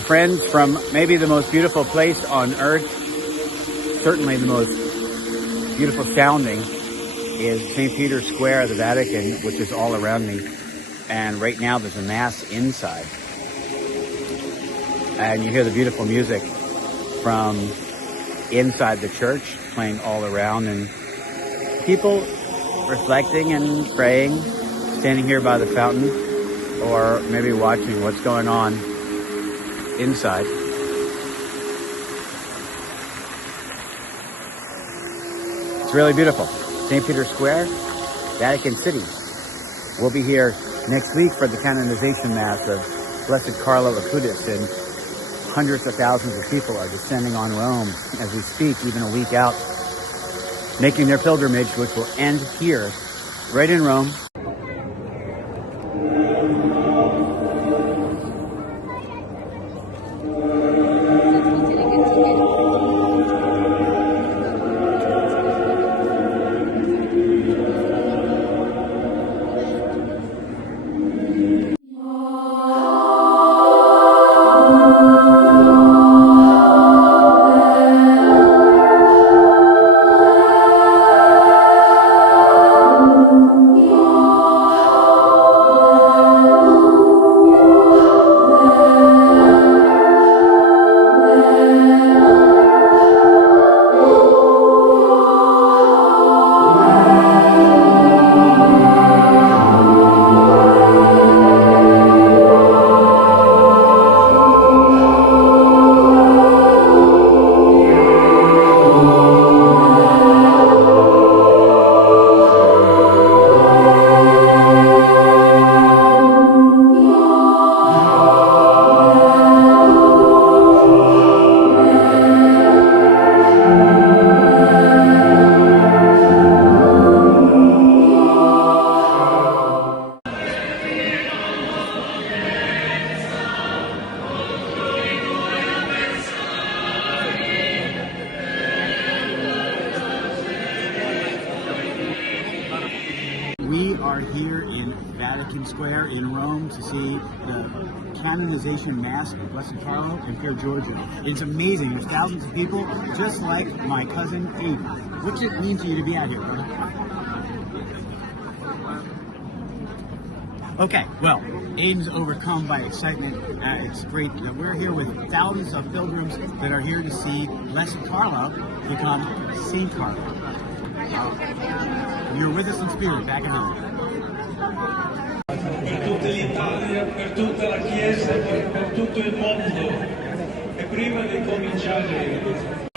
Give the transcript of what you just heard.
So friends, from maybe the most beautiful place on earth, certainly the most beautiful sounding, is St. Peter's Square, the Vatican, which is all around me. And right now there's a mass inside. And you hear the beautiful music from inside the church playing all around, and people reflecting and praying, standing here by the fountain, or maybe watching what's going on inside. It's really beautiful. St. Peter's Square, Vatican City. We'll be here next week for the canonization mass of Blessed Carlo Acutis, and hundreds of thousands of people are descending on Rome as we speak, even a week out, making their pilgrimage, which will end here, right in Rome. We are here in Vatican Square in Rome to see the canonization mass of Blessed Carlo and Pier Giorgio. It's amazing. There's thousands of people, just like my cousin Aiden. What's it mean to you to be out here, brother? Okay, well, Aiden's overcome by excitement. It's great that we're here with thousands of pilgrims that are here to see Blessed Carlo become Saint Carlo. You're with us in spirit back at home. Per tutta l'Italia, per tutta la Chiesa, per tutto il mondo. E prima di cominciare